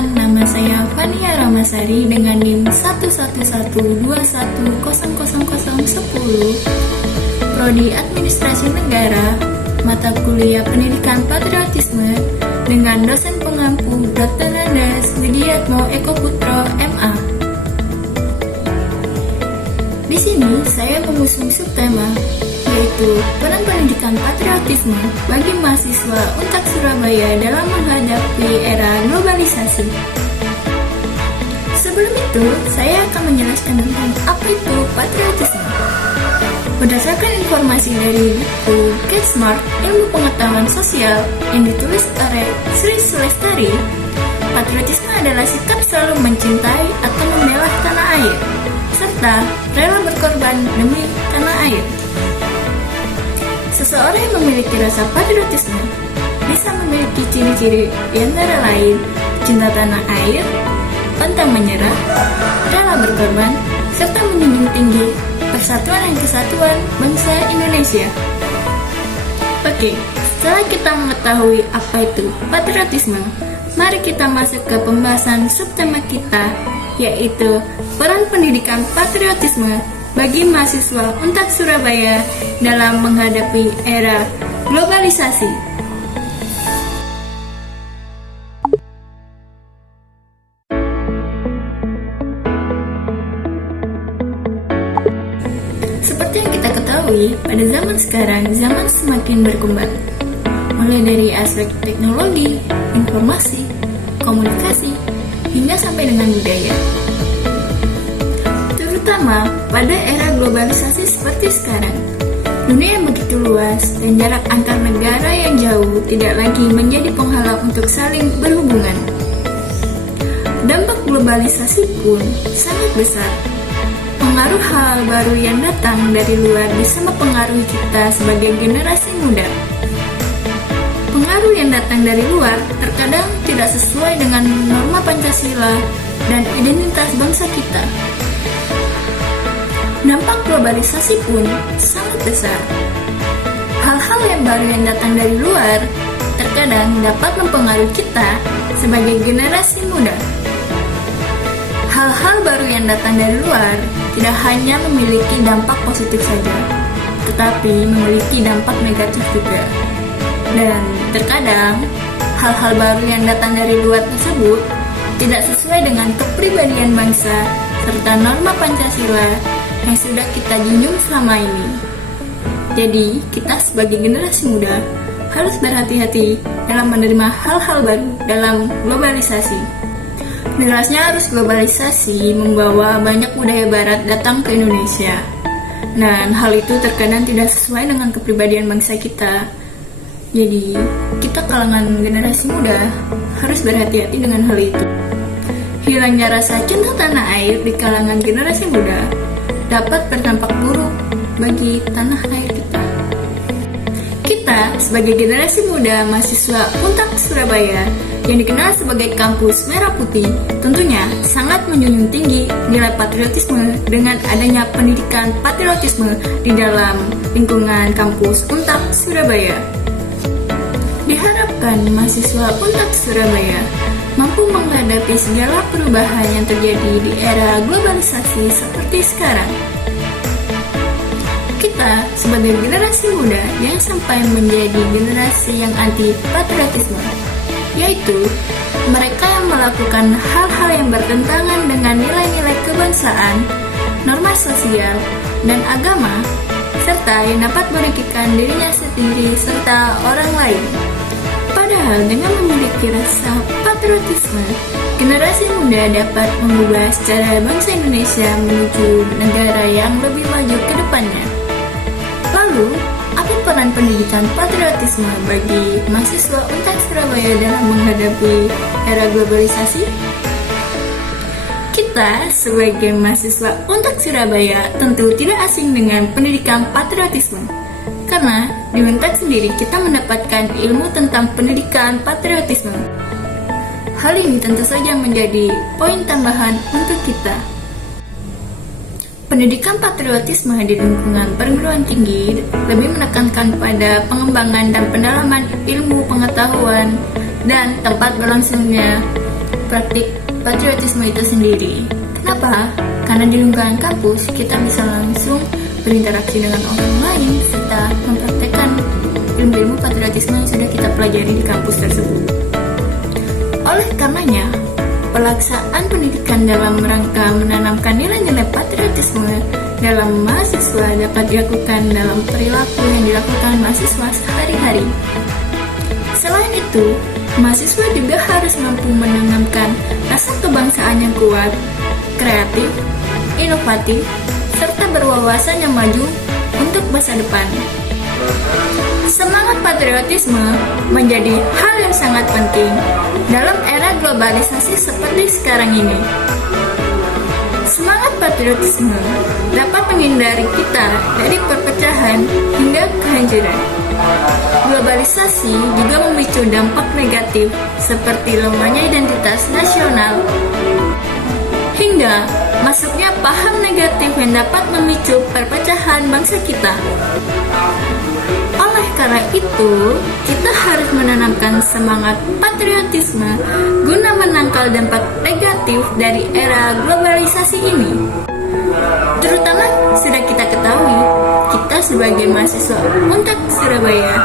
Perkenalkan, nama saya Fania Ramasari dengan NIM 11121000010, Prodi Administrasi Negara, mata kuliah Pendidikan Patriotisme dengan dosen pengampu Dr. Nandas Widiatmo Eko Putro, MA. Di sini saya mengusung subtema yaitu peran pendidikan patriotisme bagi mahasiswa Untak Surabaya dalam menghadapi era globalisasi. Sebelum itu, saya akan menjelaskan tentang apa itu patriotisme. Berdasarkan informasi dari buku Get Smart, Ilmu Pengetahuan Sosial yang ditulis oleh Sri Sulestari, patriotisme adalah sikap selalu mencintai atau membela tanah air, serta rela berkorban demi tanah air. Seseorang yang memiliki rasa patriotisme bisa memiliki ciri-ciri antara lain cinta tanah air, pantang menyerah, rela berkorban, serta menjunjung tinggi persatuan dan kesatuan bangsa Indonesia. Oke, setelah kita mengetahui apa itu patriotisme, mari kita masuk ke pembahasan subtema kita, yaitu peran pendidikan patriotisme bagi mahasiswa Untak Surabaya dalam menghadapi era globalisasi. Seperti yang kita ketahui, pada zaman sekarang, zaman semakin berkembang. Mulai dari aspek teknologi, informasi, komunikasi, hingga sampai dengan budaya. Terutama pada era globalisasi seperti sekarang, dunia yang begitu luas dan jarak antar negara yang jauh tidak lagi menjadi penghalang untuk saling berhubungan. Dampak globalisasi pun sangat besar. Pengaruh hal baru yang datang dari luar bisa mempengaruhi kita sebagai generasi muda. Pengaruh yang datang dari luar terkadang tidak sesuai dengan norma Pancasila dan identitas bangsa kita. Dampak globalisasi pun sangat besar. Hal-hal yang baru yang datang dari luar terkadang dapat mempengaruhi kita sebagai generasi muda. Hal-hal baru yang datang dari luar tidak hanya memiliki dampak positif saja, tetapi memiliki dampak negatif juga. Dan terkadang hal-hal baru yang datang dari luar tersebut tidak sesuai dengan kepribadian bangsa serta norma Pancasila yang sudah kita junjung selama ini. Jadi, kita sebagai generasi muda harus berhati-hati dalam menerima hal-hal baru dalam globalisasi. Derasnya arus globalisasi membawa banyak budaya barat datang ke Indonesia. Dan hal itu terkadang tidak sesuai dengan kepribadian bangsa kita. Jadi, kita kalangan generasi muda harus berhati-hati dengan hal itu. Hilangnya rasa cinta tanah air di kalangan generasi muda dapat berdampak buruk bagi tanah air kita. Kita sebagai generasi muda mahasiswa Untak Surabaya yang dikenal sebagai kampus merah putih tentunya sangat menjunjung tinggi nilai patriotisme dengan adanya pendidikan patriotisme di dalam lingkungan kampus Untak Surabaya. Diharapkan mahasiswa Untak Surabaya mampu menghadapi segala perubahan yang terjadi di era globalisasi seperti sekarang. Kita sebagai generasi muda yang sampai menjadi generasi yang anti patriotisme, yaitu mereka yang melakukan hal-hal yang bertentangan dengan nilai-nilai kebangsaan, norma sosial, dan agama, serta yang dapat merugikan dirinya sendiri serta orang lain. Padahal dengan memiliki rasa patriotisme, generasi muda dapat mengubah secara bangsa Indonesia menuju negara yang lebih maju ke depannya. Lalu, apa peran pendidikan patriotisme bagi mahasiswa Untak Surabaya dalam menghadapi era globalisasi? Kita sebagai mahasiswa Untak Surabaya tentu tidak asing dengan pendidikan patriotisme. Karena di Untak sendiri kita mendapatkan ilmu tentang pendidikan patriotisme. Hal ini tentu saja menjadi poin tambahan untuk kita. Pendidikan patriotisme di lingkungan perguruan tinggi lebih menekankan pada pengembangan dan pendalaman ilmu pengetahuan dan tempat berlangsungnya praktik patriotisme itu sendiri. Kenapa? Karena di lingkungan kampus kita bisa langsung berinteraksi dengan orang lain serta mempraktekkan ilmu-ilmu patriotisme yang sudah kita pelajari di kampus tersebut. Oleh karenanya, pelaksanaan pendidikan dalam rangka menanamkan nilai-nilai patriotisme dalam mahasiswa dapat dilakukan dalam perilaku yang dilakukan mahasiswa sehari-hari. Selain itu, mahasiswa juga harus mampu menanamkan rasa kebangsaan yang kuat, kreatif, inovatif, serta berwawasan yang maju untuk masa depan. Semangat patriotisme menjadi hal yang sangat penting dalam era globalisasi seperti sekarang ini. Semangat patriotisme dapat menghindari kita dari perpecahan hingga kehancuran. Globalisasi juga memicu dampak negatif seperti lemahnya identitas nasional hingga masuknya paham negatif yang dapat memicu perpecahan bangsa kita. Oleh karena itu, kita harus menanamkan semangat patriotisme guna menangkal dampak negatif dari era globalisasi ini. Terutama sudah kita ketahui, kita sebagai mahasiswa UNTAD Surabaya,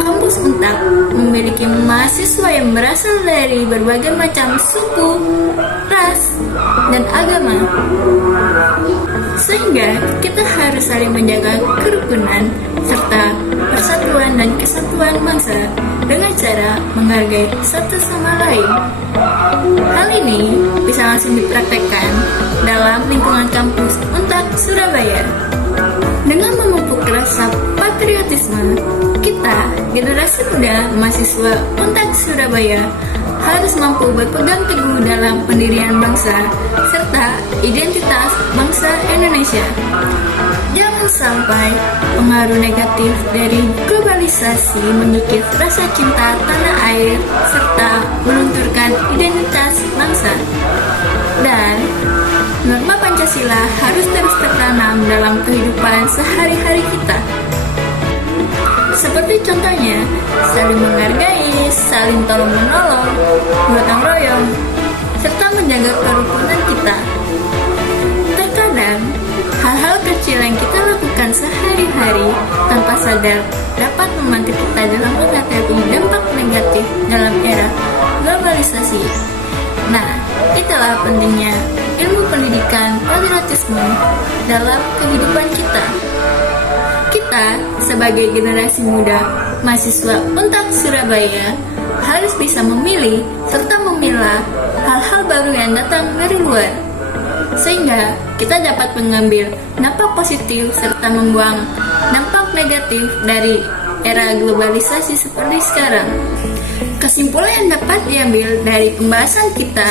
kampus UNTAD memiliki mahasiswa yang berasal dari berbagai macam suku, ras, dan agama. Sehingga kita harus saling menjaga kerukunan serta persatuan dan kesatuan bangsa dengan cara menghargai satu sama lain. Hal ini bisa langsung dipraktekkan dalam lingkungan kampus UNTAD Surabaya. Dengan memupuk rasa patriotisme, kita, generasi muda mahasiswa UNTAD Surabaya, harus mampu berpegang teguh dalam pendirian bangsa serta identitas bangsa Indonesia. Jangan sampai pengaruh negatif dari globalisasi mengikis rasa cinta tanah air serta melunturkan identitas bangsa. Dan norma Pancasila harus terus tertanam dalam kehidupan sehari-hari kita. Seperti contohnya, saling menghargai, saling tolong-menolong, gotong royong, serta menjaga kerukunan kita. Terkadang, hal-hal kecil yang kita lakukan sehari-hari tanpa sadar dapat membantu kita dalam menghadapi dampak negatif dalam era globalisasi. Nah, itulah pentingnya ilmu pendidikan patriotisme dalam kehidupan kita. Kita sebagai generasi muda mahasiswa UNTAD Surabaya harus bisa memilih serta memilah hal-hal baru yang datang dari luar, sehingga kita dapat mengambil dampak positif serta membuang dampak negatif dari era globalisasi seperti sekarang. Kesimpulan yang dapat diambil dari pembahasan kita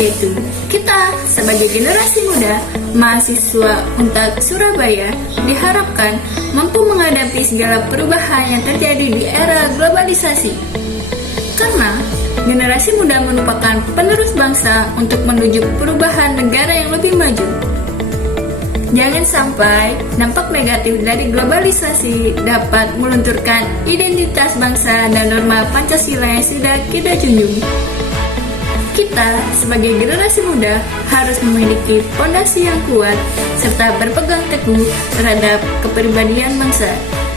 yaitu kita sebagai generasi muda mahasiswa UNTAD Surabaya diharapkan mampu menghadapi segala perubahan yang terjadi di era globalisasi. Karena generasi muda merupakan penerus bangsa untuk menuju perubahan negara yang lebih maju. Jangan sampai dampak negatif dari globalisasi dapat melunturkan identitas bangsa dan norma Pancasila yang sudah kita junjung. Kita sebagai generasi muda harus memiliki fondasi yang kuat serta berpegang teguh terhadap kepribadian bangsa.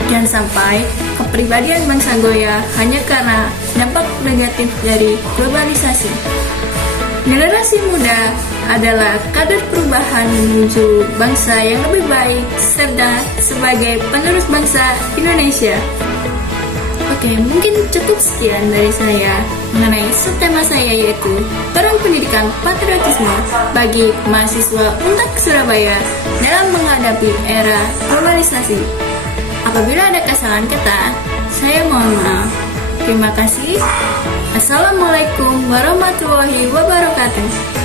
Jangan sampai kepribadian bangsa goyah hanya karena dampak negatif dari globalisasi. Generasi muda adalah kader perubahan menuju bangsa yang lebih baik serta sebagai penerus bangsa Indonesia. Oke, mungkin cukup sekian dari saya mengenai subtema saya yaitu peran pendidikan patriotisme bagi mahasiswa UNTAD Surabaya dalam menghadapi era globalisasi. Apabila ada kesalahan kata, saya mohon maaf. Terima kasih. Assalamualaikum warahmatullahi wabarakatuh.